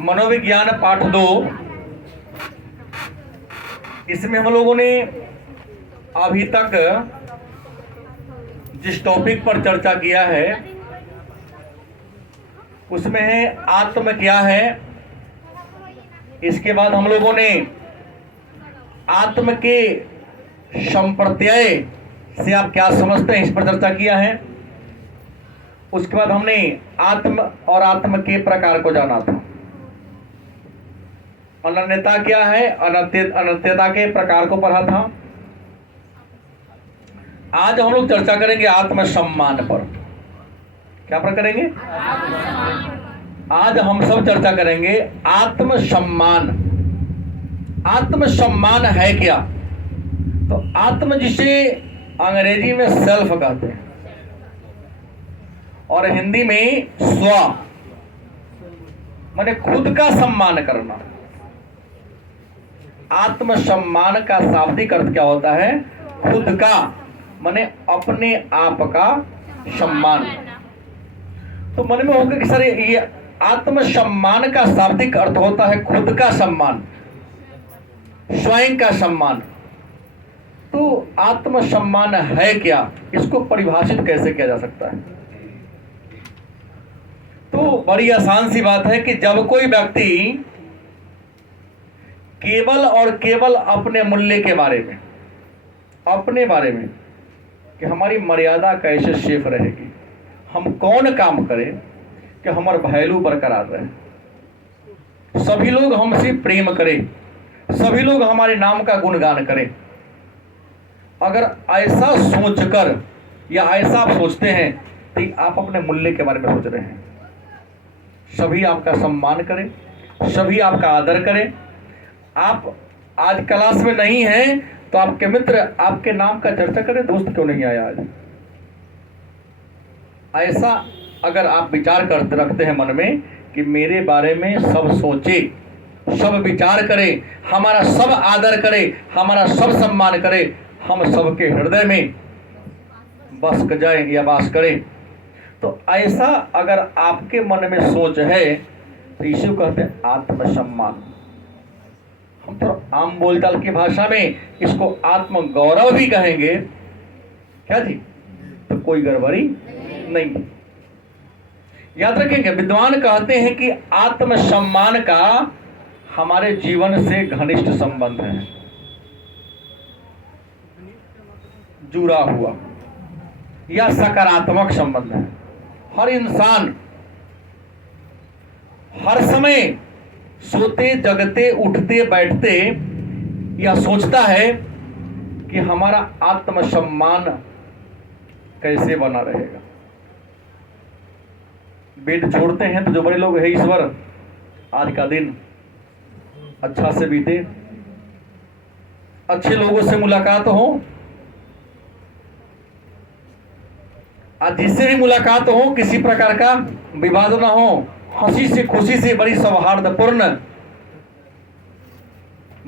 मनोविज्ञान पाठ 2, इसमें हम लोगों ने अभी तक जिस टॉपिक पर चर्चा किया है उसमें है आत्म क्या है। इसके बाद हम लोगों ने आत्म के संप्रत्यय से आप क्या समझते हैं इस पर चर्चा किया है। उसके बाद हमने आत्म और आत्म के प्रकार को जाना था। अनन्यता क्या है, अनन्यता के प्रकार को पढ़ा था। आज हम लोग चर्चा करेंगे आत्मसम्मान पर। क्या पर करेंगे? आज हम सब चर्चा करेंगे आत्मसम्मान। आत्मसम्मान है क्या? तो आत्म जिसे अंग्रेजी में सेल्फ कहते हैं और हिंदी में स्व, माने खुद का सम्मान करना। आत्मसम्मान का शाब्दिक अर्थ क्या होता है? खुद का, माने अपने आप का सम्मान। तो मन में होगा कि सर ये आत्मसम्मान का शाब्दिक अर्थ होता है खुद का सम्मान, स्वयं का सम्मान। तो आत्मसम्मान है क्या, इसको परिभाषित कैसे किया जा सकता है? तो बड़ी आसान सी बात है कि जब कोई व्यक्ति केवल और केवल अपने मूल्य के बारे में, अपने बारे में कि हमारी मर्यादा कैसे सेफ रहेगी, हम कौन काम करें कि हमारा वैल्यू बरकरार रहे, सभी लोग हमसे प्रेम करें, सभी लोग हमारे नाम का गुणगान करें। अगर ऐसा सोचकर या ऐसा आप सोचते हैं तो आप अपने मूल्य के बारे में सोच रहे हैं। सभी आपका सम्मान करें, सभी आपका आदर करें। आप आज क्लास में नहीं हैं तो आपके मित्र आपके नाम का चर्चा करें, दोस्त क्यों नहीं आया आज। ऐसा अगर आप विचार करते रखते हैं मन में कि मेरे बारे में सब सोचे, सब विचार करे, हमारा सब आदर करे, हमारा सब सम्मान करे, हम सबके हृदय में बस जाए या वास करें, तो ऐसा अगर आपके मन में सोच है तो इसी को कहते हैं आत्मसम्मान। हम तो आम बोलचाल की भाषा में इसको आत्म गौरव भी कहेंगे। क्या जी? तो कोई गड़बड़ी नहीं। याद रखेंगे, विद्वान कहते हैं कि आत्मसम्मान का हमारे जीवन से घनिष्ठ संबंध है, जुड़ा हुआ या सकारात्मक संबंध है। हर इंसान हर समय सोते जगते उठते बैठते या सोचता है कि हमारा आत्मसम्मान कैसे बना रहेगा। बेड छोड़ते हैं तो जो बड़े लोग हैं, ईश्वर आज का दिन अच्छा से बीते, अच्छे लोगों से मुलाकात हो, आज जिससे भी मुलाकात हो किसी प्रकार का विवाद ना हो, हंसी से खुशी से बड़ी सौहार्दपूर्ण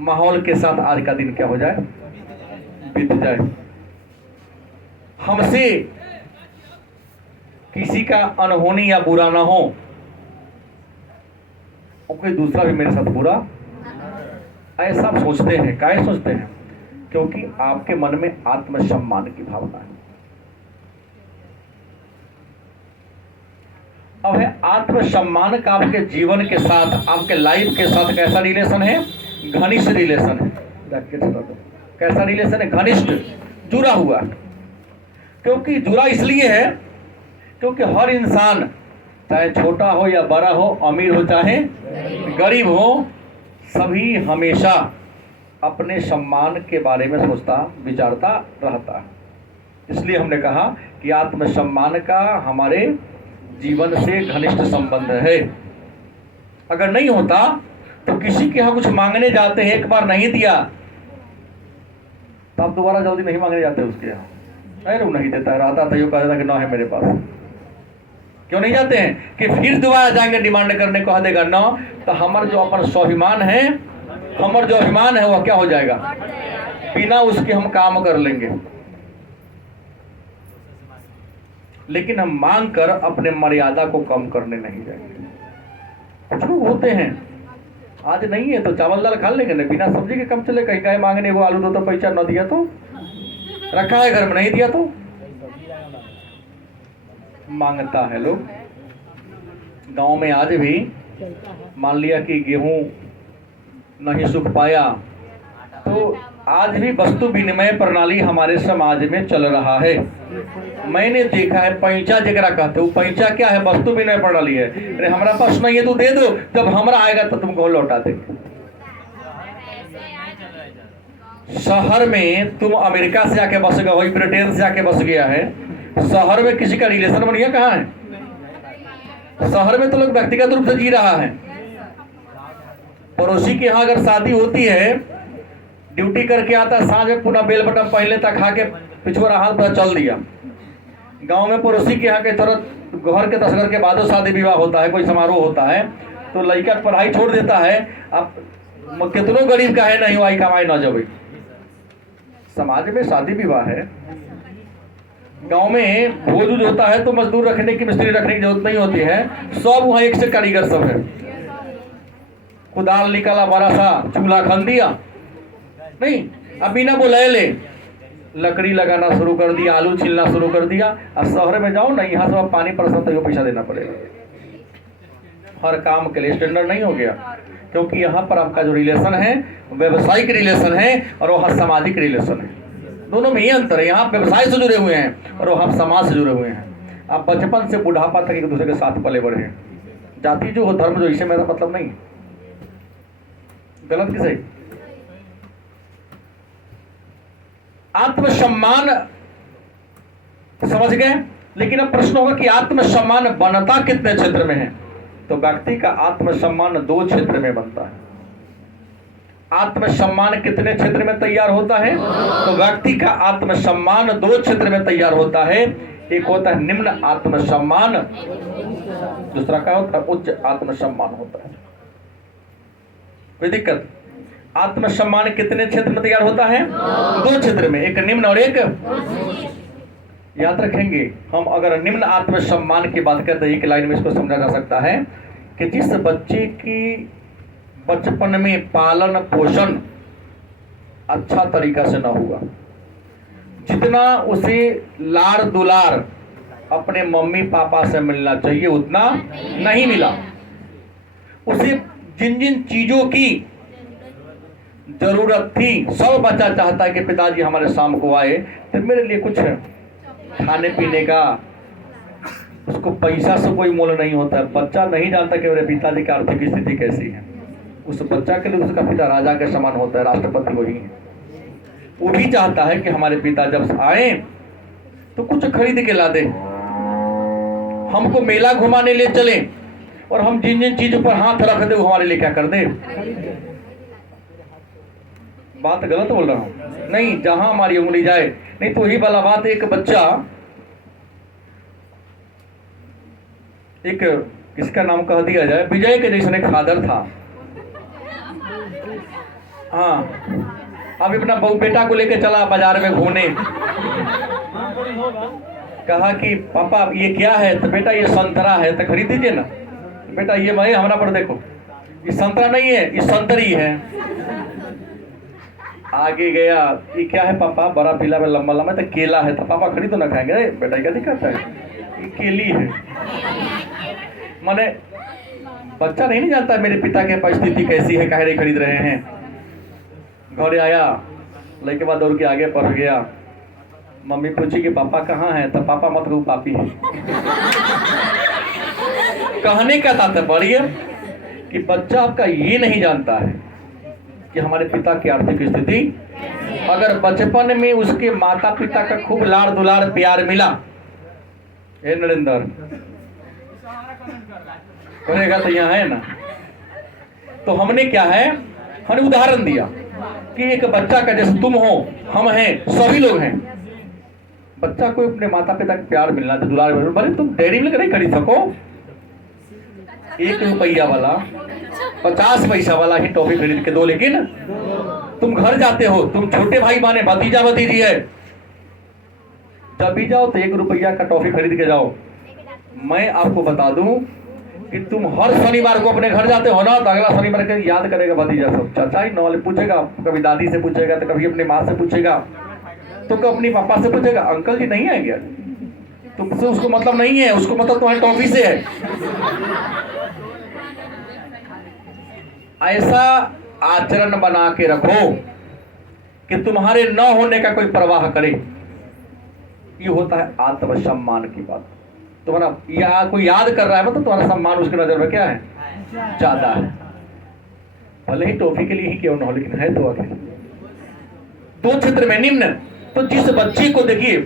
माहौल के साथ आज का दिन क्या हो जाए, बीत जाए। हमसे किसी का अनहोनी या बुरा ना हो और कोई दूसरा भी मेरे साथ बुरा, ऐसा आप सोचते हैं। काहे सोचते हैं? क्योंकि आपके मन में आत्मसम्मान की भावना है। अब है आत्मसम्मान का आपके जीवन के साथ, आपके लाइफ के साथ कैसा रिलेशन है? घनिष्ठ रिलेशन है। कैसा रिलेशन है? घनिष्ठ, जुड़ा हुआ। क्योंकि जुड़ा इसलिए है क्योंकि हर इंसान चाहे छोटा हो या बड़ा हो, अमीर हो चाहे गरीब हो, सभी हमेशा अपने सम्मान के बारे में सोचता विचारता रहता है। इसलिए हमने कहा कि आत्मसम्मान का हमारे जीवन से घनिष्ठ संबंध है। अगर नहीं होता तो किसी के यहाँ कुछ मांगने जाते हैं, एक बार नहीं दिया तो आप दोबारा जल्दी नहीं मांगने जाते उसके यहाँ। अरे वो नहीं देता है, रहता था, यो कह देता कि ना है मेरे पास। क्यों नहीं जाते हैं? कि फिर दोबारा जाएंगे डिमांड करने को, देगा ना, तो हमारा जो अपन स्वाभिमान है, हमारा जो अभिमान है, वह क्या हो जाएगा? बिना उसके हम काम कर लेंगे। लेकिन हम मांग कर अपने मर्यादा को कम करने नहीं जाएंगे। कुछ लोग होते हैं आज नहीं है तो चावल दाल खा लेंगे ना, बिना सब्जी के कम चले। कहीं गाय मांगने वो आलू दो तो पैसा न दिया तो, रखा है घर में नहीं दिया तो मांगता है लोग। गांव में आज भी मान लिया कि गेहूं नहीं सूख पाया तो आज भी वस्तु विनिमय प्रणाली हमारे समाज में चल रहा है। मैंने देखा है पैंचा जगरा कहते हो, पैंचा क्या है? वस्तु विनिमय प्रणाली है। अरे हमारा पास नहीं है तो दे दो, जब हमारा आएगा तो तुमको लौटा देंगे। शहर में तुम अमेरिका से आके बस गए, ब्रिटेन से आके बस गया है, शहर में किसी का रिलेशन बन गया कहाँ है? शहर में तो लोग व्यक्तिगत रूप से जी रहा है। पड़ोसी के यहाँ अगर शादी होती है, ड्यूटी करके आता है, सांझ में पुनः बेल बटन पहले तक खा के पिछुआ हाथ पर चल दिया। गांव में पड़ोसी के यहाँ के तरह घर के 10 घर के बाद शादी विवाह होता है, कोई समारोह होता है तो लड़का पढ़ाई छोड़ देता है। अब कितनों गरीब का है नहीं वाई कमाई न जब। समाज में शादी विवाह है, गांव में भोज उज होता है तो मजदूर रखने की, मिस्त्री रखने की जरूरत नहीं होती है। सब वहाँ एक से कारीगर सब है। कुदाल निकाला, बड़ा सा चूल्हा खन दिया, नहीं अब बिना बुलाए ले लकड़ी लगाना शुरू कर दिया, आलू छीलना शुरू कर दिया। अब शहर में जाओ ना, यहाँ से पानी पड़ता तो पैसा देना पड़ेगा। हर काम के लिए स्टैंडर्ड नहीं हो गया, क्योंकि यहाँ पर आपका जो रिलेशन है व्यवसायिक रिलेशन है और वहाँ सामाजिक रिलेशन है। दोनों में ये अंतर है, यहाँ व्यवसाय से जुड़े हुए हैं और वहाँ समाज से जुड़े हुए हैं। आप बचपन से बुढ़ापा तक एक दूसरे के साथ पले बढ़े हैं। जाति जो हो, धर्म जो, इससे मेरा मतलब नहीं। गलत कि सही? आत्मसम्मान समझ गए, लेकिन अब प्रश्न होगा कि आत्मसम्मान बनता कितने क्षेत्र में है? तो व्यक्ति का आत्मसम्मान 2 क्षेत्र में बनता है। आत्मसम्मान कितने क्षेत्र में तैयार होता है? तो व्यक्ति का आत्मसम्मान 2 क्षेत्र में तैयार होता है। एक होता है निम्न आत्मसम्मान, दूसरा क्या होता है? उच्च आत्मसम्मान होता है। कोई दिक्कत? आत्मसम्मान कितने क्षेत्र में तैयार होता है? 2 क्षेत्र में, एक निम्न और एक। याद रखेंगे हम, अगर निम्न आत्मसम्मान की बात करते हैं, एक लाइन में इसको समझा जा सकता है कि जिस बच्चे की बचपन में पालन पोषण अच्छा तरीका से न हुआ, जितना उसे लाड़ दुलार अपने मम्मी पापा से मिलना चाहिए उतना नहीं मिला, उसे जिन जिन चीजों की जरूरत थी, सब बच्चा चाहता है कि पिताजी हमारे शाम को आए तो मेरे लिए कुछ खाने पीने का, उसको पैसा से कोई मोल नहीं होता है। बच्चा नहीं जानता कि मेरे पिताजी की आर्थिक स्थिति कैसी है। उस बच्चा के लिए उसका पिता राजा के समान होता है, राष्ट्रपति वही है। वो भी चाहता है कि हमारे पिता जब आए तो कुछ खरीद के ला दे, हमको मेला घुमाने ले चले और हम जिन जिन चीजों पर हाथ रख दे वो हमारे लिए क्या कर दे। बात गलत बोल रहा हूं? नहीं, जहां हमारी उंगली जाए। नहीं तो वही वाला बात, एक बच्चा, एक किसका नाम कह दिया जाए, विजय के जैसा एक फादर था। हाँ, अब अपना बहू बेटा को लेके चला बाजार में घूमने, कहा कि पापा ये क्या है? तो बेटा ये संतरा है, तो खरीद दीजिए ना। बेटा ये भाई हमारा पर देखो, ये संतरा नहीं है, ये संतरी है। आगे गया, ये क्या है पापा? बड़ा पीला में लंबा लंबा, तो केला है। तो पापा खरीदो ना, खाएंगे। बेटा क्या दिक्कत है? ये केली है। माने बच्चा नहीं जानता मेरे पिता की परिस्थिति कैसी है, काहे नहीं खरीद रहे हैं। घर आया, लड़के बाद दौड़ के आगे पढ़ गया। मम्मी पूछी कि पापा कहाँ है? तो पापा मत कहू, पापी है। कहने का तात्पर्य कि बच्चा आपका ये नहीं जानता है कि हमारे पिता की आर्थिक स्थिति, अगर बचपन में उसके माता पिता का खूब लाड़ दुलार प्यार मिला, हे नरेंद्र करेगा तो यहाँ है ना। तो हमने क्या है, हमने उदाहरण दिया कि एक बच्चा का, जैसे तुम हो, हम हैं, सभी लोग हैं। बच्चा को अपने माता पिता का प्यार मिलना, तो दुलार मिलना। भले तुम डेयरी मिल्क नहीं खरीद सको, 1 रुपया वाला 50 पैसा वाला ही टॉफी खरीद के दो, लेकिन तुम घर जाते हो, तुम छोटे भाई माने भतीजा भतीजी है, जब भी जाओ तो 1 रुपया का टॉफी खरीद के जाओ। मैं आपको बता दूं कि तुम हर शनिवार को अपने घर जाते हो ना, तो अगला शनिवार के याद करेगा भतीजा सब, चाचा ही नॉलेज पूछेगा, कभी दादी से पूछेगा, तो कभी अपनी माँ से पूछेगा, तो कभी अपनी पापा से पूछेगा, अंकल जी नहीं आएंगे, तुमसे उसको मतलब नहीं है, उसको मतलब तुम्हारी टॉफी से है। ऐसा आचरण बना के रखो कि तुम्हारे न होने का कोई परवाह करे। ये होता है आत्मसम्मान की बात। तुम्हारा या कोई याद कर रहा है मतलब तुम्हारा सम्मान उसकी नजर में क्या है, ज्यादा है, भले ही टॉफी के लिए ही क्यों ना हो, लेकिन है तो आखिर। दो क्षेत्र में निम्न, तो जिस बच्चे को देखिए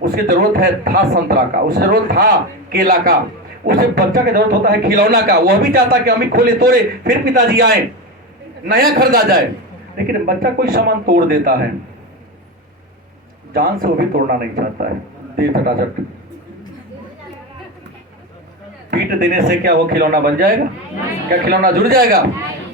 उसकी जरूरत है था संतरा का, उसे जरूरत था केला का, उसे बच्चा की जरूरत होता है खिलौना का, वह भी चाहता कि अम्मी खोले तोड़े फिर पिताजी आए नया खरीदा जाए, लेकिन बच्चा कोई सामान तोड़ देता है, जान से वो भी तोड़ना नहीं चाहता है, दे चटाचट, पीट देने से क्या वो खिलौना बन जाएगा, क्या खिलौना जुड़ जाएगा।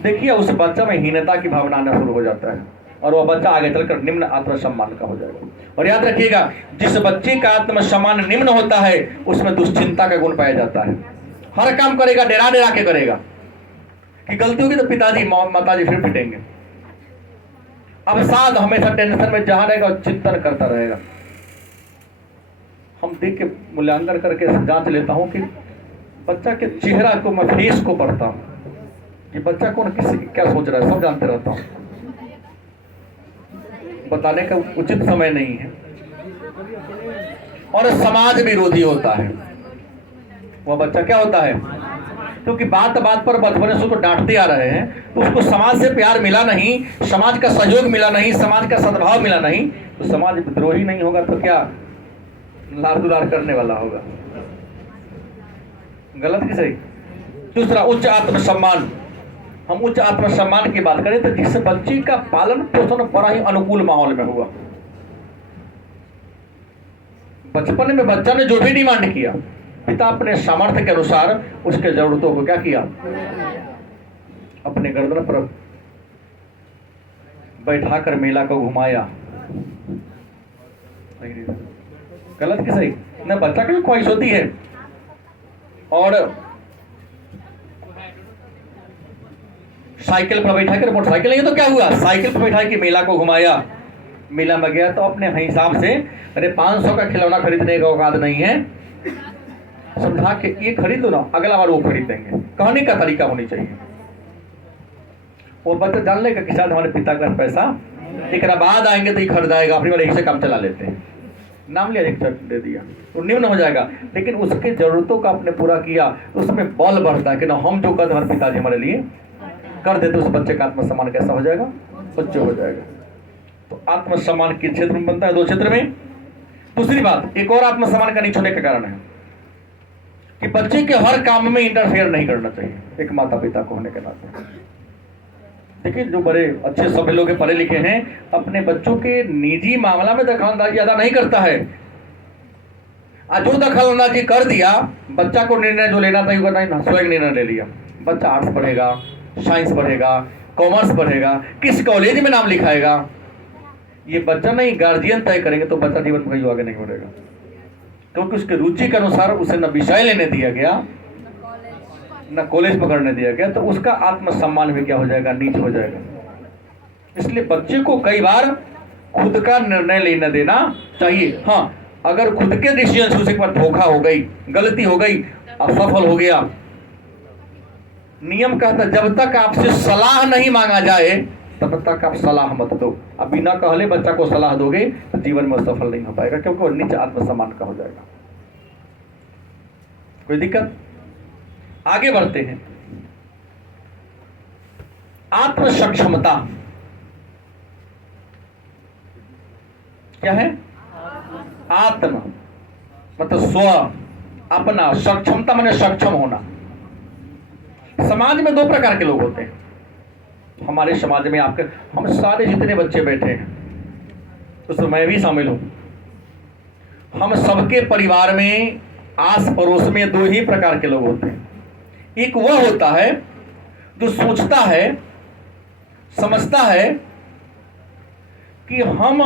देखिए उस बच्चा में हीनता की भावना आना शुरू हो जाता है और वह बच्चा आगे चलकर निम्न आत्मसम्मान का हो जाएगा। और याद रखिएगा जिस बच्चे का आत्मसम्मान निम्न होता है उसमें दुश्चिंता का गुण पाया जाता है, हर काम करेगा डरा डरा के करेगा, कि गलती होगी तो पिताजी माताजी फिर पिटेंगे, अब साथ हमेशा टेंशन में जहां रहेगा चिंतन करता रहेगा। हम देख के मूल्यांकन करके जांच लेता हूं कि बच्चा के चेहरा को, मैं फेस को पढ़ता हूं कि बच्चा कौन किसी क्या सोच रहा है, सब जानते रहता हूं, बताने का उचित समय नहीं है। और समाज विरोधी होता है वह बच्चा, क्या होता है, क्योंकि बात बात पर बचपन से उसको डांटते आ रहे हैं, तो उसको समाज से प्यार मिला नहीं, समाज का सहयोग मिला नहीं, समाज का सद्भाव मिला नहीं, तो समाज विद्रोही नहीं होगा तो क्या लार दुलार करने वाला होगा। गलत कि सही। दूसरा उच्च आत्मसम्मान। हम उच्च आत्मसम्मान की बात करें तो जिस बच्चे का पालन पोषण बड़ा ही अनुकूल माहौल में हुआ, बचपन में बच्चा ने जो भी डिमांड किया, पिता अपने सामर्थ्य के अनुसार उसके जरूरतों को क्या किया, अपने गर्दन पर बैठाकर मेला को घुमाया। गलत कि सही ना, बच्चा की भी ख्वाहिश होती है। और साइकिल पर बैठा कर, मोटरसाइकिल नहीं तो क्या हुआ, साइकिल पर बैठा के मेला को घुमाया, मेला में गया तो अपने हिसाब से, अरे 500 का खिलौना खरीदने का औकात नहीं है, समझा के ये खरीद लो ना, अगला बार वो खरीद देंगे, कहने का तरीका होनी चाहिए। वो बच्चा जान लेगा कि शायद हमारे पिता का पैसा एक बाद आएंगे तो ये खरीदाएगा, अपनी वाले से काम चला लेते हैं, नाम लिया एक दे दिया तो निम्न हो जाएगा। लेकिन उसके जरूरतों का आपने पूरा किया तो उसमें बल बढ़ता है कि ना हम जो कर हमारे पिताजी हमारे लिए कर देते, उस बच्चे का आत्मसम्मान कैसा हो जाएगा, उच्च हो जाएगा। तो आत्मसम्मान किस क्षेत्र में बनता है, दो क्षेत्र में। दूसरी बात, एक और आत्मसम्मान का नीच होने का कारण है कि बच्चे के हर काम में इंटरफेयर नहीं करना चाहिए, एक माता पिता को होने के नाते। देखिए जो बड़े अच्छे सभ्य लोग पढ़े लिखे हैं, अपने बच्चों के निजी मामला में दखलंदाजी ज्यादा नहीं करता है। जो दखलंदाजी कर दिया, बच्चा को निर्णय जो लेना था नहीं, स्वयं निर्णय ले लिया। बच्चा आर्ट्स पढ़ेगा, साइंस पढ़ेगा, कॉमर्स पढ़ेगा, किस कॉलेज में नाम लिखाएगा, ये बच्चा नहीं गार्जियन तय करेंगे, तो बच्चा जीवन में कहीं आगे नहीं बढ़ेगा, क्योंकि उसके रुचि के अनुसार उसे न विषय लेने दिया गया, न कॉलेज पकड़ने दिया गया, तो उसका आत्मसम्मान भी क्या हो जाएगा, नीच हो जाएगा। इसलिए बच्चे को कई बार खुद का निर्णय लेने देना चाहिए। हाँ, अगर खुद के डिसीजन से उसे पर धोखा हो गई, गलती हो गई, असफल हो गया, नियम कहता है जब तक आपसे सलाह नहीं मांगा जाए तब तक आप सलाह मत दो। अब बिना कहले बच्चा को सलाह दोगे तो जीवन में सफल नहीं हो पाएगा, क्योंकि वो नीच आत्मसम्मान का हो जाएगा। कोई दिक्कत? आगे बढ़ते हैं। आत्म सक्षमता क्या है? आत्म मतलब स्व, अपना, सक्षमता माने सक्षम होना। समाज में दो प्रकार के लोग होते हैं। हमारे समाज में आपके, हम सारे जितने बच्चे बैठे हैं उसमें मैं भी शामिल हूं, हम सबके परिवार में आस पड़ोस में दो ही प्रकार के लोग होते हैं। एक वह होता है जो सोचता है, समझता है कि हम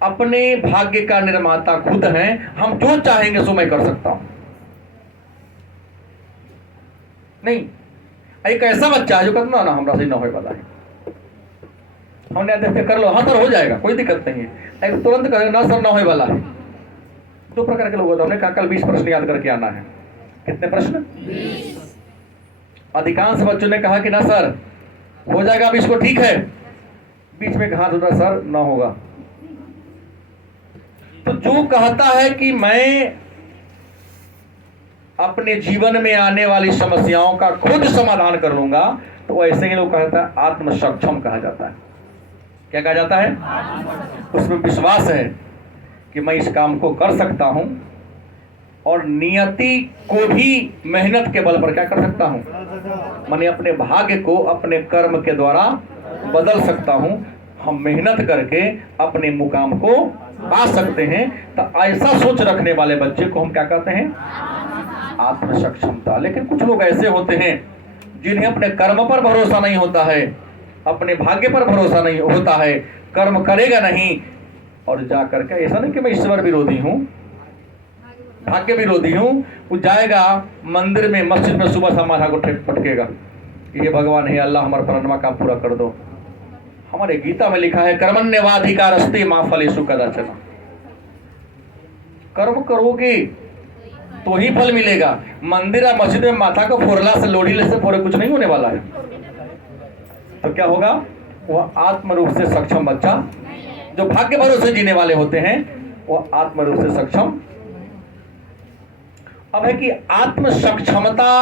अपने भाग्य का निर्माता खुद हैं, हम जो चाहेंगे सो मैं कर सकता हूं। नहीं, एक ऐसा बच्चा है जो कहता ना हमरा से ना होए वाला है, हमने देखते कर लो, हाँ सर हो जाएगा, कोई दिक्कत नहीं है। एक तुरंत कहे ना सर ना होए वाला है। दो प्रकार के लोग होते हैं। हमने कहा कल 20 प्रश्न याद करके आना है। कितने प्रश्न? 20। अधिकांश बच्चों ने कहा कि ना सर हो जाएगा, अब इसको ठीक है। बीच में कहा था सर ना होगा। तो जो कहता है कि मैं अपने जीवन में आने वाली समस्याओं का खुद समाधान कर लूंगा, तो ऐसे ही लोग कहता है आत्म सक्षम कहा जाता है। क्या कहा जाता है? उसमें विश्वास है कि मैं इस काम को कर सकता हूं और नियति को भी मेहनत के बल पर क्या कर सकता हूं, मैंने अपने भाग्य को अपने कर्म के द्वारा बदल सकता हूं। हम मेहनत करके अपने मुकाम को पा सकते हैं। तो ऐसा सोच रखने वाले बच्चे को हम क्या कहते हैं? आत्म सक्षमता। लेकिन कुछ लोग ऐसे होते हैं जिन्हें अपने कर्म पर भरोसा नहीं होता है, अपने भाग्य पर भरोसा नहीं होता है, कर्म करेगा नहीं, और जा करके, ऐसा नहीं कि मैं ईश्वर विरोधी हूं, भाग्य विरोधी हूं, वो जाएगा मंदिर में मस्जिद में सुबह शाम माथा को पटकेगा, ये भगवान है अल्लाह हमारा प्रणवा काम पूरा कर दो। हमारे गीता में लिखा है कर्मण्यवाधिकारस्ते मा फलेषु कदाचन। कर्म करोगे तो ही फल मिलेगा। मंदिर या मस्जिद में माथा को फोड़ला से, लोढ़ीले से फोड़े कुछ नहीं होने वाला है। तो क्या होगा? वह आत्म रूप से सक्षम बच्चा, जो भाग्य भरोसे जीने वाले होते हैं, वह आत्म रूप से सक्षम। अब है कि आत्म सक्षमता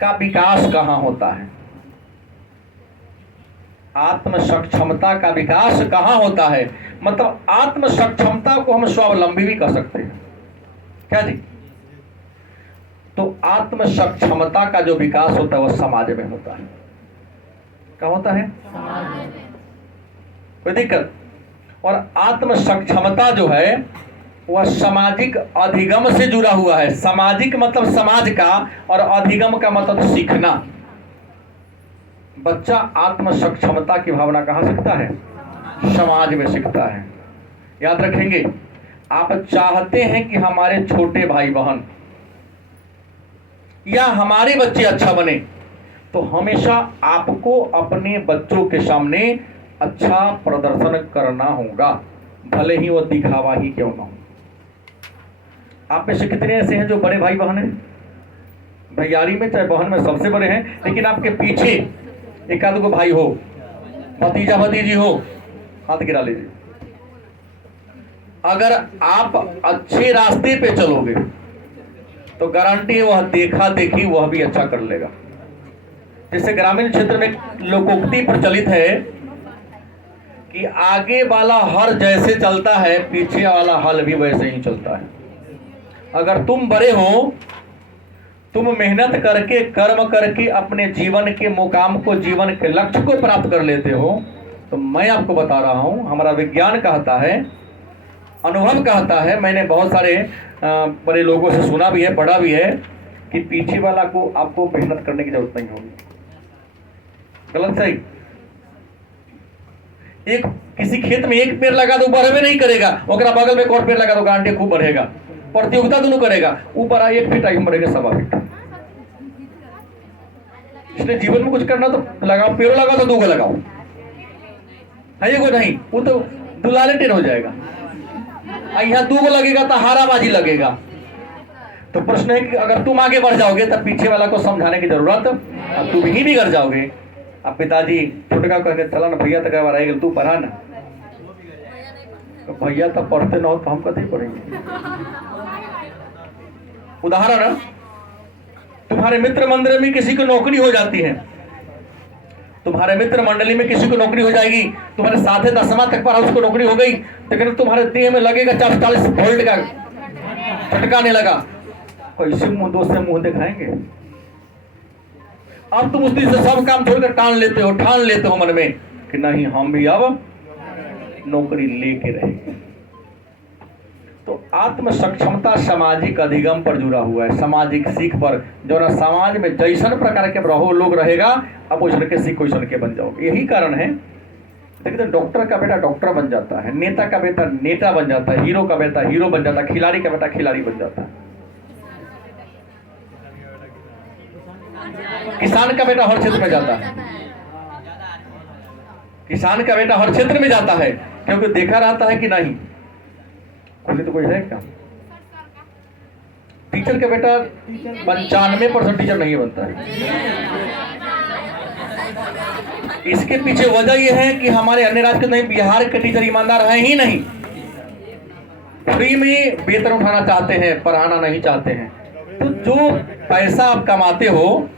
का विकास कहां होता है? आत्म सक्षमता का विकास कहां होता है? मतलब आत्म सक्षमता को हम स्वावलंबी भी कह सकते हैं। क्या जी? तो आत्म सक्षमता का जो विकास होता है वह समाज में होता है। क्या होता है? कोई दिक्कत? और आत्म सक्षमता जो है वह सामाजिक अधिगम से जुड़ा हुआ है। सामाजिक मतलब समाज का, और अधिगम का मतलब सीखना। बच्चा आत्म सक्षमता की भावना कहां सीखता है? समाज में सीखता है। याद रखेंगे, आप चाहते हैं कि हमारे छोटे भाई बहन या हमारे बच्चे अच्छा बने, तो हमेशा आपको अपने बच्चों के सामने अच्छा प्रदर्शन करना होगा, भले ही वो दिखावा ही क्यों ना हो। आप में से कितने ऐसे हैं जो बड़े भाई बहन हैं? भैयारी में चाहे बहन में सबसे बड़े हैं, लेकिन आपके पीछे एक आध को भाई हो, भतीजा भतीजी हो, हाथ गिरा लीजिए। अगर आप अच्छे रास्ते पे चलोगे तो गारंटी है वह देखा देखी वह भी अच्छा कर लेगा। जैसे ग्रामीण क्षेत्र में लोकोक्ति प्रचलित है कि आगे वाला हर जैसे चलता है, पीछे वाला हल भी वैसे ही चलता है। अगर तुम बड़े हो, तुम मेहनत करके, कर्म करके अपने जीवन के मुकाम को, जीवन के लक्ष्य को प्राप्त कर लेते हो, तो मैं आपको बता रहा हूं, हमारा विज्ञान कहता है, अनुभव कहता है, मैंने बहुत सारे बड़े लोगों से सुना भी है, पढ़ा भी है, कि पीछे वाला को आपको मेहनत करने की जरूरत नहीं होगी। गलत सही? एक किसी खेत में एक पेड़ लगा दो, बढ़वे नहीं करेगा, ओकरा बगल में एक और पेड़ लगा दो, गांठे खूब बढ़ेगा। प्रतियोगिता दोनों करेगा, ऊपर आ 1 फीट आगे बढ़ेगा 1.25 फीट। इसलिए जीवन में कुछ करना तो लगाओ, पेड़ लगाओ तो 2 गो लगाओ, है ये को नहीं, वो तो दुलाले टेढ़ हो जाएगा। यहाँ 2 गो लगेगा तो हाराबाजी लगेगा। तो प्रश्न है कि अगर तुम आगे बढ़ जाओगे तब पीछे वाला को समझाने की जरूरत, अब तुम ही बिगड़ जाओगे। अब पिताजी छोटका कहने चला ना भैया तक रहेगा, तू पढ़ा ना, तो भैया तब पढ़ते ना हो तो हम कभी पढ़ेंगे। उदाहरण, तुम्हारे मित्र मंदिर में किसी को नौकरी हो जाती है, तुम्हारे मित्र मंडली में किसी को नौकरी हो जाएगी, तुम्हारे साथे 10वां तक पढ़ा उसको नौकरी हो गई, लेकिन तुम्हारे देह में लगेगा 40 वोल्ट का झटका आने लगा, कैसे मुंह दोस्त से मुंह दिखाएंगे? अब तुम उस दिन से सब काम छोड़कर ठान लेते हो मन में कि नहीं, हम भी अब नौकरी लेके रहेंगे। तो आत्म सक्षमता सामाजिक अधिगम पर जुड़ा हुआ है, सामाजिक सीख पर। जो ना समाज में जैसन प्रकार के रहो लोग रहेगा, अब वैसन के सीख वैसन के बन जाओगे। यही कारण है, देखिए तो डॉक्टर का बेटा डॉक्टर बन जाता है, नेता का बेटा नेता बन जाता है, हीरो का बेटा हीरो बन जाता है, खिलाड़ी का बेटा खिलाड़ी बन जाता है। किसान का बेटा हर क्षेत्र में जाता है, किसान का बेटा हर क्षेत्र में जाता है, क्योंकि देखा रहता है कि नहीं खुले तो कोई है क्या। टीचर का बेटा 95% टीचर नहीं बनता है। इसके पीछे वजह यह है कि हमारे अन्य राज्य के नहीं, बिहार के टीचर ईमानदार हैं ही नहीं, फ्री में वेतन उठाना चाहते हैं, पढ़ाना नहीं चाहते हैं। तो जो पैसा आप कमाते हो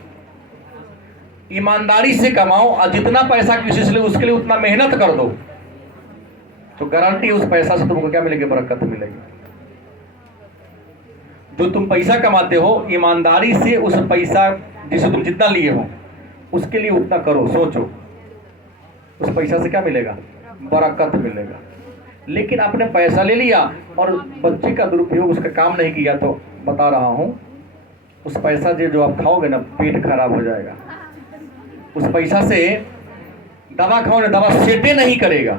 ईमानदारी से कमाओ, और जितना पैसा किसी से ले उसके लिए उतना मेहनत कर दो, तो गारंटी उस पैसा से तुमको क्या मिलेगी, बरकत मिलेगी। जो तुम पैसा कमाते हो ईमानदारी से उस पैसा जिसे तुम जितना लिए हो उसके लिए उतना करो, सोचो उस पैसा से क्या मिलेगा, बरकत मिलेगा। लेकिन आपने पैसा ले लिया और बच्चे का दुरुपयोग, उसका काम नहीं किया, तो बता रहा हूं उस पैसा जो आप खाओगे ना, पेट खराब हो जाएगा। उस पैसा से दवा खाओ ना, दवा सेटे नहीं करेगा।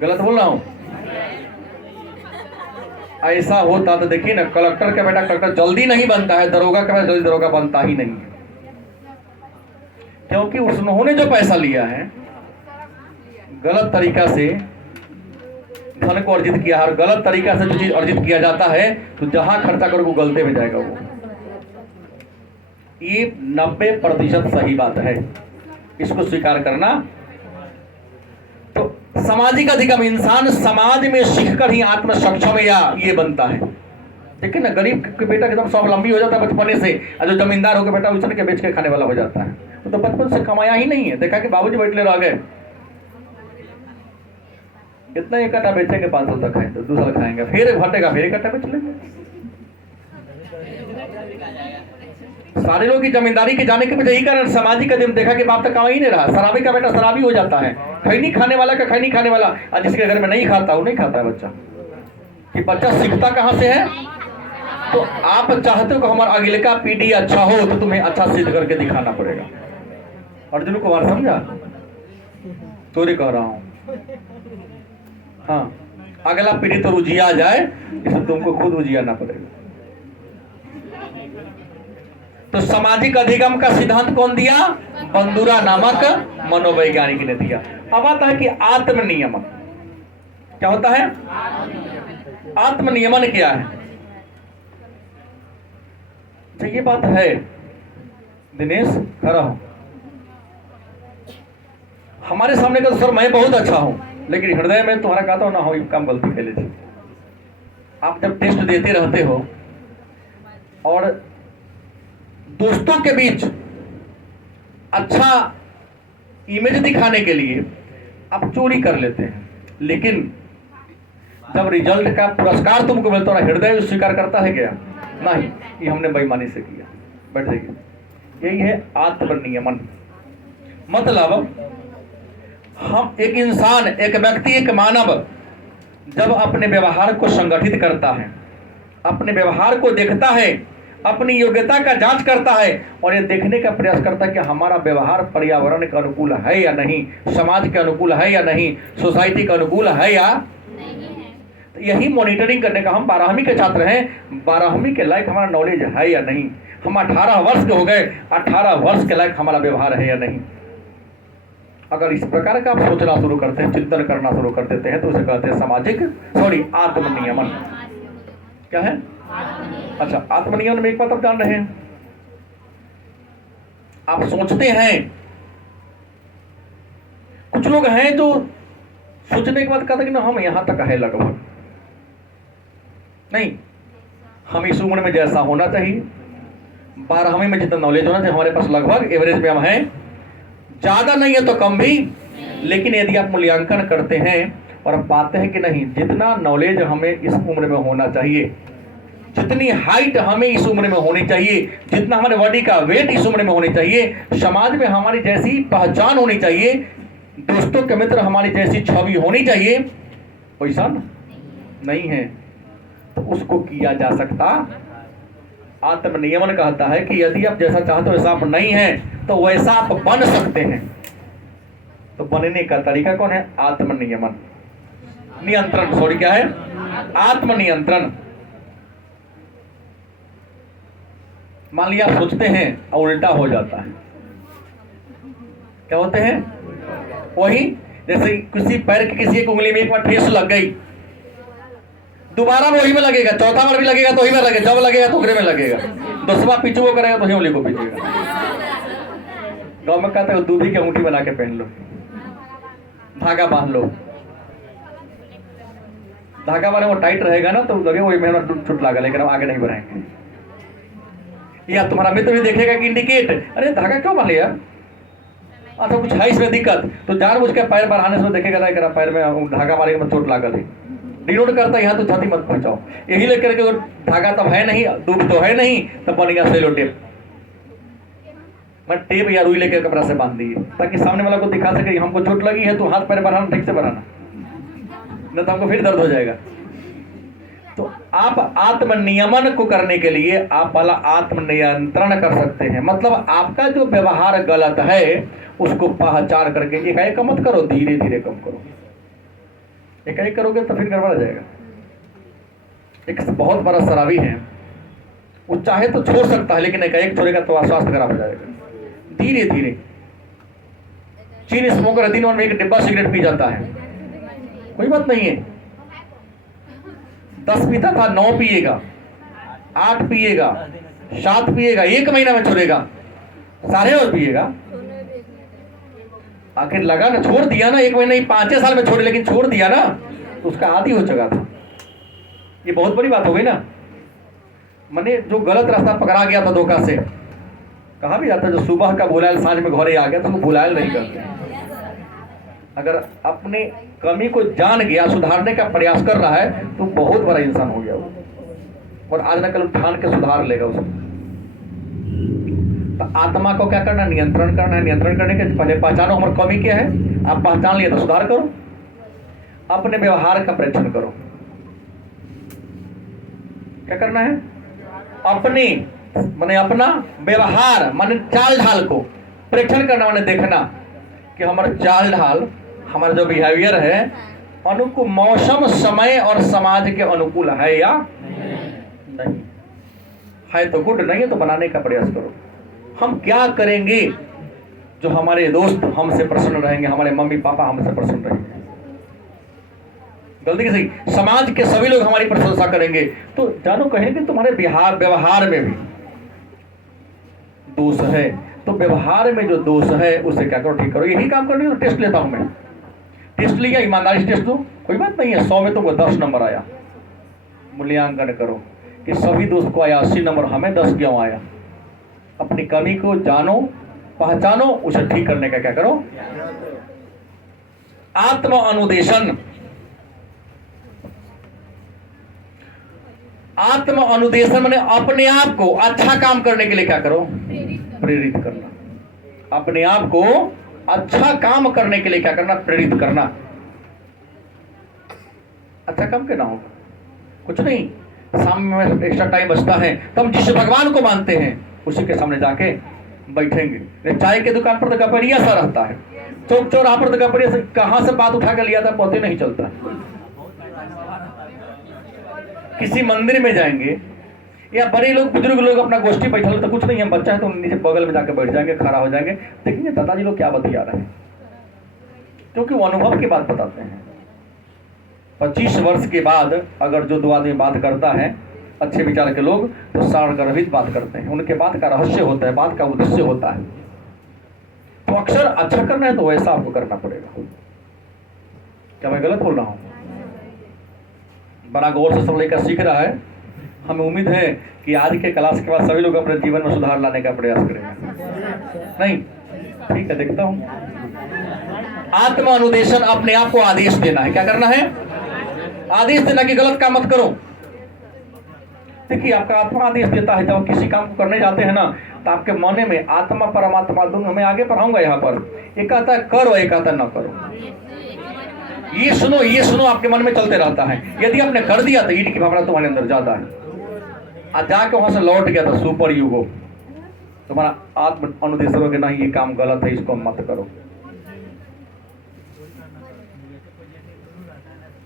गलत बोल रहा हूं? ऐसा होता तो देखिए ना, कलेक्टर का बेटा कलेक्टर जल्दी नहीं बनता है, दरोगा का बेटा जल्दी दरोगा बनता ही नहीं है, क्योंकि उन्होंने जो पैसा लिया है गलत तरीका से धन को अर्जित किया है, और गलत तरीका से जो चीज अर्जित किया जाता है तो जहां खर्चा करोगे वो गलते में जाएगा। वो ये 90% सही बात है, इसको स्वीकार करना। तो सामाजिक अधिगम, इंसान समाज में सीखकर ही आत्म सक्षम या ये बनता है। देखिए ना, गरीब के बेटा एकदम स्वावलंबी हो जाता है बचपने से, और जो जमींदार होकर बेटा उछल के बेच के खाने वाला हो जाता है। तो बचपन से कमाया ही नहीं है, देखा कि बाबूजी बैठले रह गए, इतना एक कट्टा बेचेंगे 5 साल तक खाएंगे, 2 साल खाएंगे, फिर घटेगा, फिर एक कट्टा बेच लेंगे। सारे लोग की जमींदारी के जाने के पीछे यही कारण, सामाजिक अधिगम देखा कि बाप तक कमा ही नहीं रहा। शराबी का बेटा शराबी हो जाता है, खैनी खाने वाला का खैनी खाने वाला, और जिसके घर में नहीं खाता वो नहीं खाता है बच्चा। कि बच्चा सीखता कहां से है? तो आप चाहते हो कि हमारा अगले का पीढ़ी अच्छा हो, तो तुम्हें अच्छा सिद्ध करके दिखाना पड़ेगा। अर्जुन कुमार समझा? तोरे कह रहा हूं, हाँ, अगला पीढ़ी तो रुझिया जाए, इसलिए तुमको खुद रुझियाना पड़ेगा। तो सामाजिक अधिगम का सिद्धांत कौन दिया? बंदुरा नामक मनोवैज्ञानिक ने दिया। अब आता है कि आत्मनियमन क्या होता है? आत्मनियमन क्या है? अच्छा, ये बात है दिनेश, खड़ा हो हमारे सामने का, सर मैं बहुत अच्छा हूं, लेकिन हृदय में तुम्हारा कहता हूं ना हो, काम गलती कर लेते। आप जब टेस्ट देते रहते हो और दोस्तों के बीच अच्छा इमेज दिखाने के लिए आप चोरी कर लेते हैं, लेकिन जब रिजल्ट का पुरस्कार तुमको मिलता है, हृदय स्वीकार करता है क्या? नहीं, ये हमने बेईमानी से किया। बैठ जाइए। यही है आत्मनियमन। मतलब हम एक इंसान, एक व्यक्ति, एक मानव जब अपने व्यवहार को संगठित करता है, अपने व्यवहार को देखता है, अपनी योग्यता का जांच करता है और ये देखने का प्रयास करता है कि हमारा व्यवहार पर्यावरण के अनुकूल है या नहीं, समाज के अनुकूल है या नहीं, सोसाइटी के अनुकूल है या नहीं। तो यही मॉनिटरिंग करने का, हम 12वीं के छात्र हैं, 12वीं के लायक हमारा नॉलेज है या नहीं, हम 18 वर्ष के हो गए, 18 वर्ष के लायक हमारा व्यवहार है या नहीं। अगर इस प्रकार का आप सोचना शुरू करते हैं, चिंतन करना शुरू कर देते हैं, तो उसे कहते हैं सामाजिक आत्मनियमन। क्या है? अच्छा, आत्मनियमन में एक बात आप जान रहे हैं, आप सोचते हैं, कुछ लोग हैं जो सोचने के बाद कहते हैं कि ना हम यहां तक है, लगभग नहीं, हम इस उम्र में जैसा होना चाहिए, 12वीं में जितना नॉलेज होना चाहिए हमारे पास, लगभग एवरेज में हम हैं, ज्यादा नहीं है तो कम भी। लेकिन यदि आप मूल्यांकन करते हैं और पाते हैं कि नहीं, जितना नॉलेज हमें इस उम्र में होना चाहिए, जितनी हाइट हमें इस उम्र में होनी चाहिए, जितना हमारे बॉडी का वेट इस उम्र में होनी चाहिए, समाज में हमारी जैसी पहचान होनी चाहिए, दोस्तों के मित्र हमारी जैसी छवि होनी चाहिए, वैसा नहीं है, तो उसको किया जा सकता। आत्मनियमन कहता है कि यदि आप जैसा चाहते हो वैसा आप नहीं हैं, तो वैसा आप बन सकते हैं। तो बनने का तरीका कौन है? आत्मनियमन, नियंत्रण, सॉरी क्या है? आत्मनियंत्रण। मान लिया आप सोचते हैं और उल्टा हो जाता है। क्या होते हैं? वही जैसे किसी पैर की किसी एक उंगली में एक बार ठेस लग गई, दोबारा वही में लगेगा, चौथा बार भी लगेगा तो वही में लगेगा, जब लगेगा तो उगरे में लगेगा, 10वां पीछू वो करेगा तो ही उंगली को पीछेगा। गाँव में कहते हैं दूधी की अंगूठी बना के पहन लो, धागा बांध लो, धागा वाले वो टाइट रहेगा ना तो लगे वही मेहनत छुट लगा, लेकिन हम आगे नहीं बढ़ाएंगे। या तुम्हारा मित्र भी देखेगा कि इंडिकेट, अरे धागा क्यों बांध लिया, अच्छा कुछ है इसमें दिक्कत, तो जानबूझ के पैर बढ़ाने से देखेगा ना पैर में धागा मारे में चोट लागल है, डिनोट करता है यहाँ तो छाती मत पहुंचाओ, यही लेकर के धागा तब है नहीं, दूध तो है नहीं, तब बन गया सेलो टेप। मैं टेप या रुई लेकर कपड़ा से बांध दिए ताकि सामने वाला को दिखा सके हमको चोट लगी है तो हाथ पैर बढ़ाना, ठीक से बढ़ाना, नहीं तो हमको फिर दर्द हो जाएगा। तो आप आत्मनियमन को करने के लिए आप पहला आत्मनियंत्रण कर सकते हैं। मतलब आपका जो व्यवहार गलत है उसको पहचान करके एकाएक मत करो, धीरे धीरे कम करो। एकाएक करोगे तो फिर गड़बड़ जाएगा। एक बहुत बड़ा शराबी है, वो चाहे तो छोड़ सकता है, लेकिन एकाएक छोड़ेगा तो स्वास्थ्य खराब हो जाएगा। धीरे धीरे चीन स्मोकर दिन में एक डिब्बा सिगरेट पी जाता है, कोई बात नहीं है, 10 पीता था 9 पिएगा, 8 पिएगा, 7 पिएगा, 1 महीना में छोड़ेगा, 8.5 पिएगा, आखिर लगा ना, छोड़ दिया ना, 1 महीना ही 5 साल में छोड़े, लेकिन छोड़ दिया ना तो उसका आदी हो चुका था। ये बहुत बड़ी बात हो गई ना। मैंने जो गलत रास्ता पकड़ा गया था धोखा से, कहा भी जाता है जो सुबह का बुलायल सांझ में घरे आ गया तो उसको बुलायल नहीं करते। अगर अपने कमी को जान गया, सुधारने का प्रयास कर रहा है तो बहुत बड़ा इंसान हो गया वो, और आज न कल ठान के सुधार लेगा उसको। तो आत्मा को क्या करना, नियंत्रण करना है। नियंत्रण करने के पहले पहचानो हमारी कमी क्या है, आप पहचान लिया तो सुधार करो, अपने व्यवहार का परीक्षण करो। क्या करना है, अपने माने अपना व्यवहार माने चाल ढाल को परीक्षण करना, माने देखना कि हमारा चाल ढाल, हमारा जो बिहेवियर है अनुकूल मौसम समय और समाज के अनुकूल है या नहीं है। तो गुड, नहीं है तो बनाने का प्रयास करो। हम क्या करेंगे जो हमारे दोस्त हमसे प्रसन्न रहेंगे, हमारे मम्मी पापा हमसे प्रसन्न रहेंगे, गलती की सही, समाज के सभी लोग हमारी प्रशंसा करेंगे, तो जानो कहेंगे तुम्हारे व्यवहार में भी दोष है। तो व्यवहार में जो दोष है उसे क्या करो, ठीक करो। यही काम करनी तो टेस्ट लेता हूं मैं, टेस्ट लिया, ईमानदारी से टेस्ट दो, कोई बात नहीं है, 100 में तुमको 10 नंबर आया, मूल्यांकन करो कि सभी दोस्त को आया 80 नंबर, हमें 10 क्यों आया। अपनी कमी को जानो, पहचानो, उसे ठीक करने का क्या करो, आत्म अनुदेशन। आत्म अनुदेशन माने अपने आप को अच्छा काम करने के लिए क्या करो, प्रेरित करना। अपने आप को अच्छा काम करने के लिए क्या करना, प्रेरित करना। अच्छा काम करना होगा, कुछ नहीं, शाम में एक्स्ट्रा टाइम बचता है तो हम जिस भगवान को मानते हैं उसी के सामने जाके बैठेंगे। चाय के दुकान पर तो गपरिया सा रहता है, चौक चौराहा पर तो गपरिया से कहां से बात उठा कर लिया था पता नहीं चलता। किसी मंदिर में जाएंगे या बड़े लोग बुजुर्ग लोग अपना गोष्ठी बैठा तो कुछ नहीं, हम बच्चा है तो नीचे बगल में जाकर बैठ जाएंगे, खड़ा हो जाएंगे, देखेंगे दादाजी लोग क्या बतिया रहे हैं, क्योंकि वो अनुभव की बात बताते हैं। 25 वर्ष के बाद अगर जो 2 आदमी बात करता है अच्छे विचार के लोग तो सारगर्भित बात करते हैं, उनके बात का रहस्य होता है, बात का उद्देश्य होता है। तो अक्सर अच्छा करना है तो वैसा आपको करना पड़ेगा। क्या मैं गलत बोल रहा हूं? बड़ा गौर से सब लड़का सीख रहा है। हमें उम्मीद है कि आज के क्लास के बाद सभी लोग अपने जीवन में सुधार लाने का प्रयास करेंगे। नहीं, ठीक है, देखता हूं। आत्म अनुदेशन, अपने आप को आदेश देना है। क्या करना है? आदेश देना कि गलत काम मत करो। देखिए, आपका आत्मा आदेश देता है। जब किसी काम को करने जाते हैं ना तो आपके मन में आत्मा परमात्मा दोनों, मैं आगे पढ़ाऊंगा यहाँ पर, एक आता करो, एक आता न करो, ये सुनो आपके मन में चलते रहता है। यदि आपने कर दिया तो ईट की भावना तुम्हारे अंदर ज्यादा है, आज जाके वहां से लौट गया तो सुपर युगो तुम्हारा आत्म अनुदेश हो कि नहीं ये काम गलत है, इसको मत करो।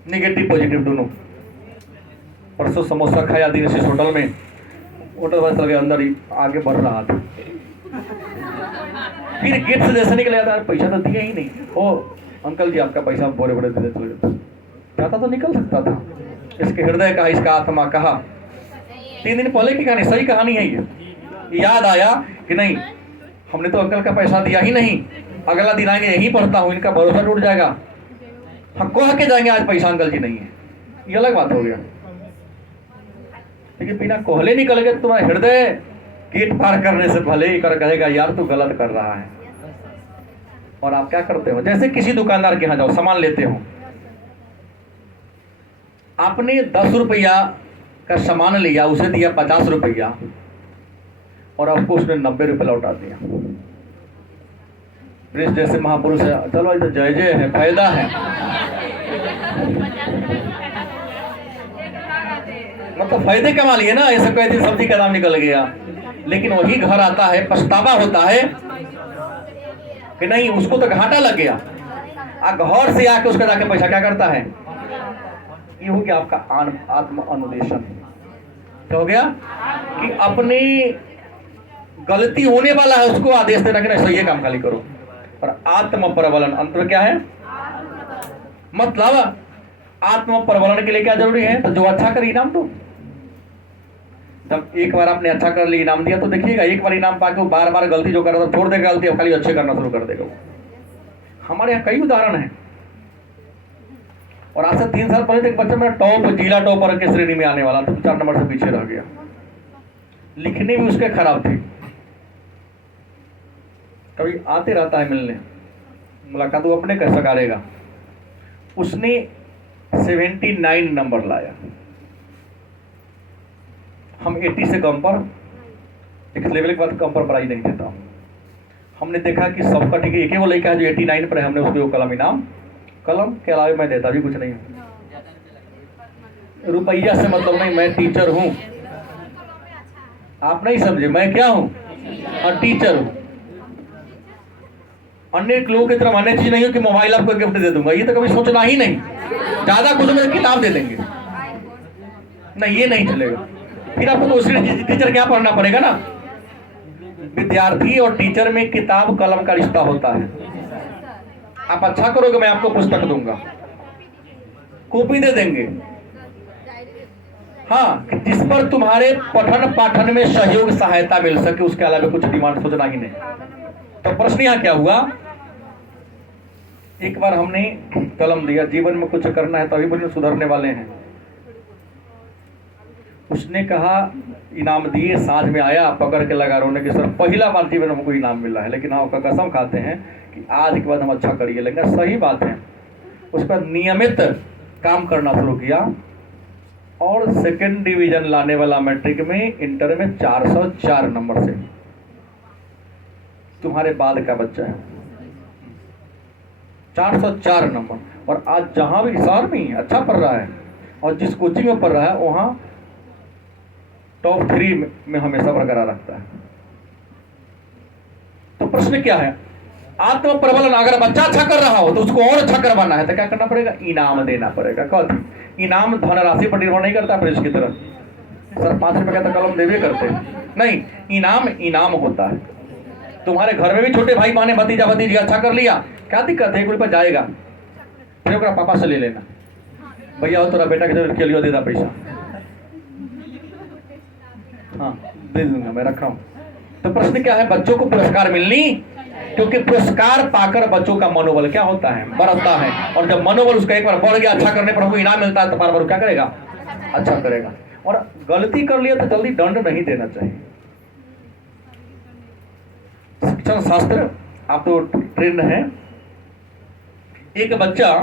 नेगेटिव पॉजिटिव दोनों। परसों समोसा खाया दिनेश होटल में, ऑटो बस लगे अंदर ही आगे बढ़ रहा था। फिर गेट से जैसे निकले यार पैसा तो दिया ही नहीं। ओ अंकल जी आपका पैसा बोरे बोरे दे चले जाते, चाहता तो निकल सकता था। इसके हृदय कहा, इसका आत्मा कहा। 3 दिन पहले की कहानी, सही कहानी है ये। याद आया कि नहीं हमने तो अंकल का पैसा दिया ही नहीं, अगला दिन आएंगे यहीं पढ़ता हूँ, इनका भरोसा टूट जाएगा, हम कह के जाएंगे आज पैसा अंकल जी नहीं है, ये अलग बात हो गया। लेकिन बिना कोहले निकल गए तुम्हारा हृदय गेट पार करने से पहले ही कर कहेगा यार तू गलत कर रहा है। और आप क्या करते हो, जैसे किसी दुकानदार के यहाँ जाओ सामान लेते हो, आपने 10 रुपया का सामान लिया, उसे दिया 50 रुपया और आपको उसने 90 रुपये लौटा दिया। प्रिंस जैसे महापुरुष है, चलो इधर जय जय है, फायदा है, मतलब फायदे कमा लिए ना। ऐसा कोई दिन सब्जी का दाम निकल गया, लेकिन वही घर आता है पछतावा होता है कि नहीं उसको तो घाटा लग गया। घर से आके उसका जाके पैसा क्या करता है, ये हो गया आपका आत्म अनुदेशन। क्या हो गया कि अपनी गलती होने वाला है उसको आदेश देना कि नहीं सही काम खाली करो। और आत्म प्रबलन अंतर क्या है, मतलब आत्म प्रबलन के लिए क्या जरूरी है, तो जो अच्छा करे इनाम दो। जब एक बार आपने अच्छा कर लिया इनाम दिया तो देखिएगा एक बार इनाम पाके वो बार बार गलती जो कर रहा था छोड़ देगा गलती, अब खाली अच्छे करना शुरू कर देगा। हमारे यहाँ कई उदाहरण हैं। और आज से 3 साल पहले एक बच्चा मेरा टॉप जिला टॉपर के श्रेणी में आने वाला था, 4 नंबर से पीछे रह गया। लिखने भी उसके खराब थे। कभी आते रहता है मिलने, मुलाकात वो अपने कैसा करेगा। उसने 79 नंबर लाया। हम 80 से कम पर, एक लेवल के बाद कम पर प्राइज नहीं देता हूँ। हमने देखा कि सबका ठीक है, एक ही वो लड़का है जो 89 पर है, हमने उसको कलम इनाम, कलम के अलावा मैं देता भी कुछ नहीं हूँ। रुपया से मतलब नहीं, मैं टीचर हूँ, आप नहीं समझे, मैं क्या हूँ, टीचर हूँ। अन्य लोगों की तरफ अन्य चीज नहीं हो कि मोबाइल आपको गिफ्ट दे दूंगा, ये तो कभी सोचना ही नहीं। ज्यादा कुछ में किताब दे देंगे, नहीं ये नहीं चलेगा। फिर आपको दूसरी टीचर क्या पढ़ना पड़ेगा ना। विद्यार्थी और टीचर में किताब कलम का रिश्ता होता है। आप अच्छा करोगे मैं आपको पुस्तक दूंगा, कॉपी दे देंगे, हाँ, जिस पर तुम्हारे पठन पाठन में सहयोग सहायता मिल सके, उसके अलावा कुछ डिमांड सोचना ही नहीं। तो प्रश्न यहाँ क्या हुआ, एक बार हमने कलम दिया, जीवन में कुछ करना है तभी बोलिए सुधरने वाले हैं। उसने कहा इनाम दिए, साँझ में आया पकड़ के लगा रोने की, सर पहला बार जीवन में हमको इनाम मिला है, लेकिन हाँ कसम खाते हैं कि आज के बाद हम अच्छा करिए। लेकिन सही बात है, उस पर नियमित काम करना शुरू किया और 2nd डिवीजन लाने वाला मैट्रिक में, इंटर में 404 नंबर से। तुम्हारे बाद का बच्चा है, 404 नंबर। और आज जहां भी शहर में अच्छा पढ़ रहा है और जिस कोचिंग में पढ़ रहा है वहां टॉप 3 में हमेशा बरकरार रखता है। तो प्रश्न क्या है, आत्म प्रबलन। अगर बच्चा अच्छा कर रहा हो तो उसको और अच्छा करवाना है तो क्या करना पड़ेगा, इनाम देना पड़ेगा। कद इनाम धनराशि पर निर्भर नहीं करता प्रेस की तरह, सर 5 रुपए का तो कलम देवे करते नहीं, इनाम होता है। तुम्हारे घर में भी छोटे भाई बहने भतीजा भतीजी अच्छा कर लिया, क्या दिक्कत है, 1 रुपया जाएगा, फिर ओकरा पापा से ले लेना, भैया हो तोरा बेटा के लिए दे दा पैसा, हाँ दे दूंगा मैं रख रहा हूँ। तो प्रश्न क्या है, बच्चों को पुरस्कार मिलनी, क्योंकि पुरस्कार पाकर बच्चों का मनोबल क्या होता है, बढ़ता है। और जब मनोबल उसका एक बार बढ़ गया, अच्छा करने पर हमको इनाम मिलता है, तो बार बार क्या करेगा, अच्छा करेगा। और गलती कर लिया तो जल्दी दंड नहीं देना चाहिए। शिक्षण शास्त्र आप तो ट्रेंड है। एक बच्चा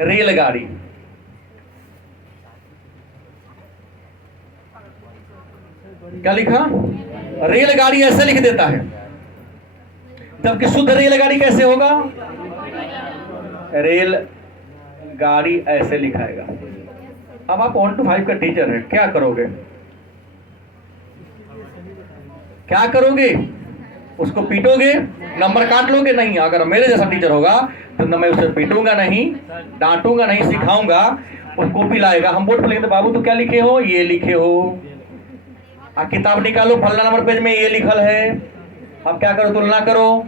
रेलगाड़ी, क्या लिखा, रेलगाड़ी ऐसे लिख देता है, जबकि शुद्ध रेलगाड़ी कैसे होगा, रेल गाड़ी ऐसे लिखाएगा। अब आप 1 to 5 का टीचर है, क्या करोगे, क्या करोगे, उसको पीटोगे, नंबर काट लोगे? नहीं। अगर मेरे जैसा टीचर होगा तो न मैं उसे पीटूंगा नहीं, डांटूंगा नहीं, सिखाऊंगा। वो कॉपी लाएगा, हम बोर्ड पर लिखेंगे, बाबू तो क्या लिखे हो? ये लिखे हो। किताब निकालो, फलना नंबर पेज में ये लिखल है, अब क्या करो? तुलना करो,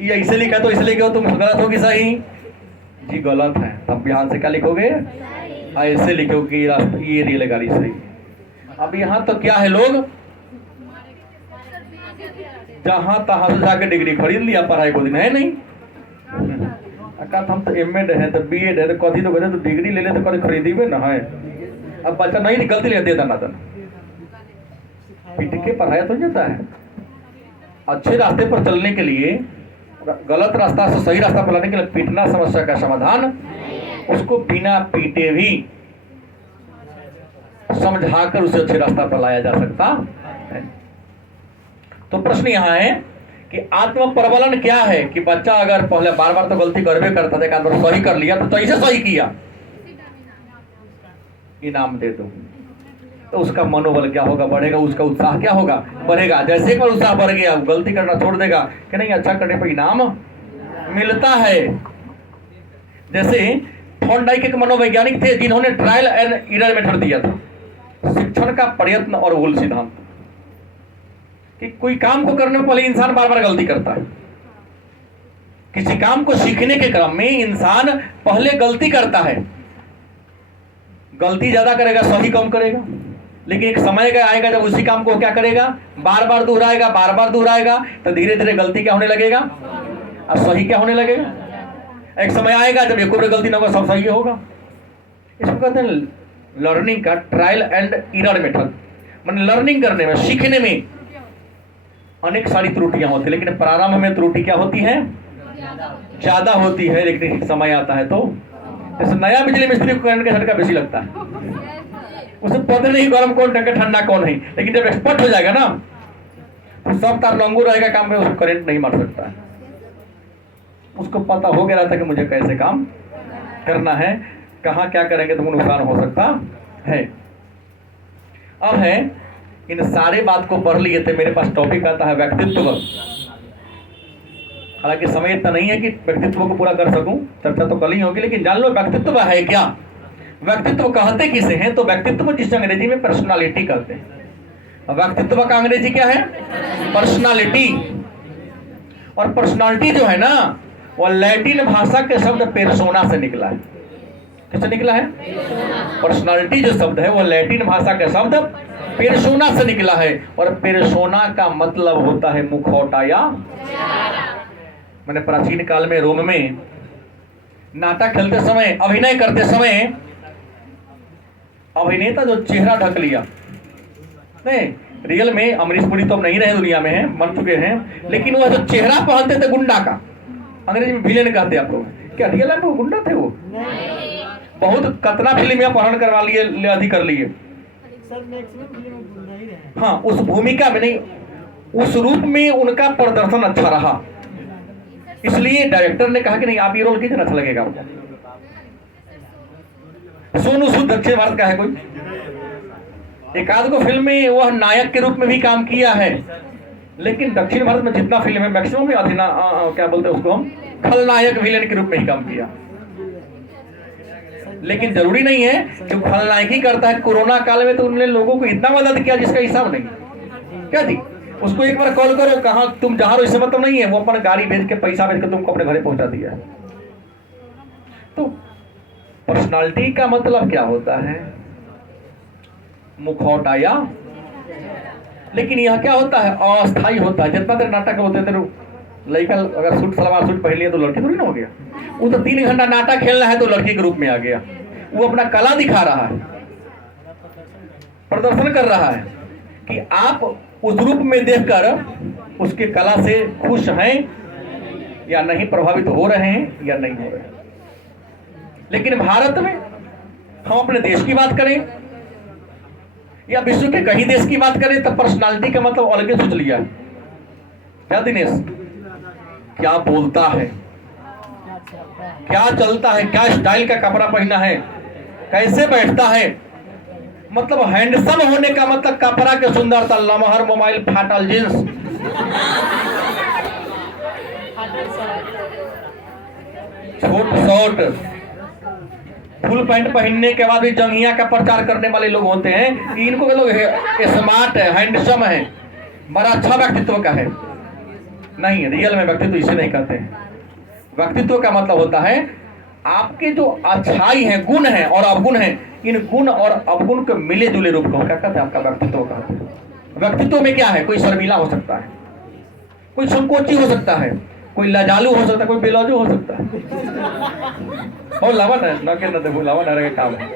ये ऐसे लिखा तो इसलिए लिखे हो, तुम गलत हो कि सही? जी गलत है। तब ध्यान से क्या लिखोगे? ऐसे लिखो कि ये रेलगाड़ी सही। अब यहाँ तो क्या है, लोग जहां तहां से जाके डिग्री खरीद लिया, पढ़ाई को दिन है नहीं। हम तो एमएड है, तो बीएड है, तो कथी तो करे, तो डिग्री ले ले तो कभी खरीदी ना है। अब बच्चा नहीं गलती ले दे दना पीट के पढ़ाया तो जाता है। अच्छे रास्ते पर चलने के लिए, गलत रास्ता से सही रास्ता पर लाने के लिए पीटना समस्या का समाधान। उसको बिना पीटे भी समझाकर उसे अच्छे रास्ता पर लाया जा सकता है। तो प्रश्न यहाँ है कि आत्म प्रबलन क्या है? कि बच्चा अगर पहले बार बार तो गलती करबे करता था, एक बार सही कर लिया तो कैसे सही किया, इनाम दे दो, तो उसका मनोबल क्या होगा? बढ़ेगा। उसका उत्साह क्या होगा? बढ़ेगा। जैसे एक बार उत्साह बढ़ गया, गलती करना छोड़ देगा कि नहीं, अच्छा करने पर इनाम मिलता है। जैसे थॉर्नडाइक एक मनोवैज्ञानिक थे जिन्होंने ट्रायल एंड एरर मेथड दिया था, शिक्षण का प्रयत्न और भूल सिद्धांत, कि कोई काम को करने में पहले इंसान बार बार गलती करता है। किसी काम को सीखने के क्रम में इंसान पहले गलती करता है, गलती ज्यादा करेगा, सही कम करेगा। लेकिन एक समय का आएगा जब उसी काम को क्या करेगा, बार बार दोहराएगा, बार बार दोहराएगा, तो धीरे धीरे गलती क्या होने लगेगा और सही क्या होने लगेगा। एक समय आएगा जब एक गलती ना होगा, सब सही होगा। इसको कहते हैं लर्निंग का ट्रायल एंड एरर मेथड। माने लर्निंग करने में, सीखने में अनेक सारी त्रुटियां होती है, लेकिन प्रारंभ में त्रुटि क्या होती है? ज्यादा होती है। लेकिन एक समय आता है तो, जैसे नया बिजली मिस्त्री को करंट का झटका बेसी लगता है, उसे पता नहीं गर्म कौन ढंग ठंडा कौन है। लेकिन जब एक्सपर्ट हो जाएगा ना, तो सब तार लंगू रहेगा काम में, उसको करंट नहीं मार सकता है। उसको पता हो गया था कि मुझे कैसे काम करना है, कहाँ क्या करेंगे तो नुकसान हो सकता है। अब है, इन सारे बात को पढ़ लिए थे, मेरे पास टॉपिक आता है व्यक्तित्व। हालांकि समय इतना नहीं है कि व्यक्तित्व को पूरा कर सकूं, चर्चा तो कल ही होगी, लेकिन जान लो व्यक्तित्व है क्या, व्यक्तित्व कहते किसे हैं। तो व्यक्तित्व जिसे अंग्रेजी में पर्सनालिटी कहते हैं। व्यक्तित्व का अंग्रेजी क्या है? पर्सनालिटी। और पर्सनालिटी जो है ना, वो लैटिन भाषा के शब्द पेर्सोना से निकला है। किससे निकला है? पर्सनालिटी जो शब्द है वो लैटिन भाषा के शब्द पेर्सोना से निकला है। और पेर्सोना का मतलब होता है मुखौटा या मैंने प्राचीन काल में रोम में नाटक खेलते समय, अभिनय करते समय, अभिनेता जो चेहरा ढक लिया, नहीं रियल में अमरीश पुरी तो अब नहीं रहे दुनिया में, हैं मर चुके हैं, लेकिन वो जो चेहरा पहनते थे गुंडा का, अंग्रेजी में विलेन कहते हैं आप लोग, क्या रियल लाइफ में गुंडा थे वो? बहुत कतना फिल्म में अपहरण करवा लिए, आदि कर लिए। हाँ, उस भूमिका में नहीं, उस रूप में उनका प्रदर्शन अच्छा रहा, इसलिए डायरेक्टर ने कहा कि नहीं आप ये रोल कितना अच्छा लगेगा आपको। सोनू सूद दक्षिण भारत का है, कोई एक आध को फिल्म में वह नायक के रूप में भी काम किया है, लेकिन दक्षिण भारत में जितना फिल्म है मैक्सिमम में क्या बोलते हैं उसको हम, खलनायक विलेन के रूप में ही काम किया। लेकिन जरूरी नहीं है जो खलनायक ही करता है। कोरोना काल में तो उन्होंने लोगों को इतना मदद किया जिसका हिसाब नहीं। क्या थी, उसको एक बार कॉल करो, कहा तुम जहां रहो इससे मतलब नहीं है, वो अपन गाड़ी भेज के पैसा भेज के तुमको अपने घरे पहुंचा दिया। तो पर्सनालिटी का मतलब क्या होता है? मुखौटा या, लेकिन यह क्या होता है? अस्थाई होता है। जितना देर नाटक होते थे, लड़का अगर सूट सलवार सूट पहन लिया तो लड़की थोड़ी ना हो गया, वो तो 3 घंटा नाटक खेलना है तो लड़की के रूप में आ गया। वो अपना कला दिखा रहा है, प्रदर्शन कर रहा है कि आप उस रूप में देखकर उसके कला से खुश हैं या नहीं, प्रभावित हो रहे हैं या नहीं हो रहे हैं। लेकिन भारत में हम अपने देश की बात करें या विश्व के कहीं देश की बात करें तो पर्सनालिटी का मतलब अलग सोच लिया। क्या दिनेश, क्या बोलता है, क्या चलता है, क्या स्टाइल का कपड़ा पहना है, कैसे बैठता है, मतलब हैंडसम होने का मतलब कपड़ा के सुंदरता, लमहर मोबाइल, फाटल जींस, छोट शॉर्ट फुल पैंट पहनने के बाद भी जंघिया का प्रचार करने वाले लोग होते हैं, इनको लोग स्मार्ट है, हैंडसम है, बड़ा अच्छा व्यक्तित्व का है। नहीं, रियल में व्यक्तित्व इसे नहीं कहते हैं। व्यक्तित्व का मतलब होता है आपके जो अच्छाई है, गुण है और अवगुण है, इन गुण और अवगुण के मिले जुले रूप को क्या कहते हैं? आपका व्यक्तित्व कहते हैं। व्यक्तित्व में क्या है? कोई शर्मिला हो सकता है, कोई संकोची हो सकता है, कोई लजालू हो सकता है, कोई बेलौजू हो सकता है। और लावन है ना के न देखो लावन है का काम है।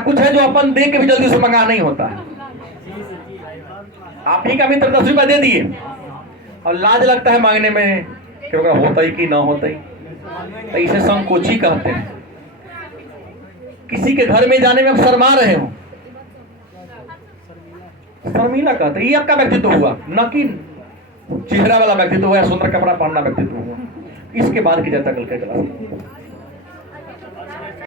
कुछ है जो अपन देख के भी जल्दी से मंगा नहीं होता है। आप ही का मित्र 10 रुपया दे दिए और लाज लगता है मांगने में कि होता ही कि ना होता ही, तो इसे संकोची कहते हैं। किसी के घर में जाने में आप शर्मा रहे हो, शर्मीला कहते हैं। ये आपका व्यक्तित्व हुआ, न कि चेहरा वाला व्यक्तित्व हुआ, सुंदर कपड़ा पहनना व्यक्तित्व हुआ। इसके बाद की जाता कल के क्लास।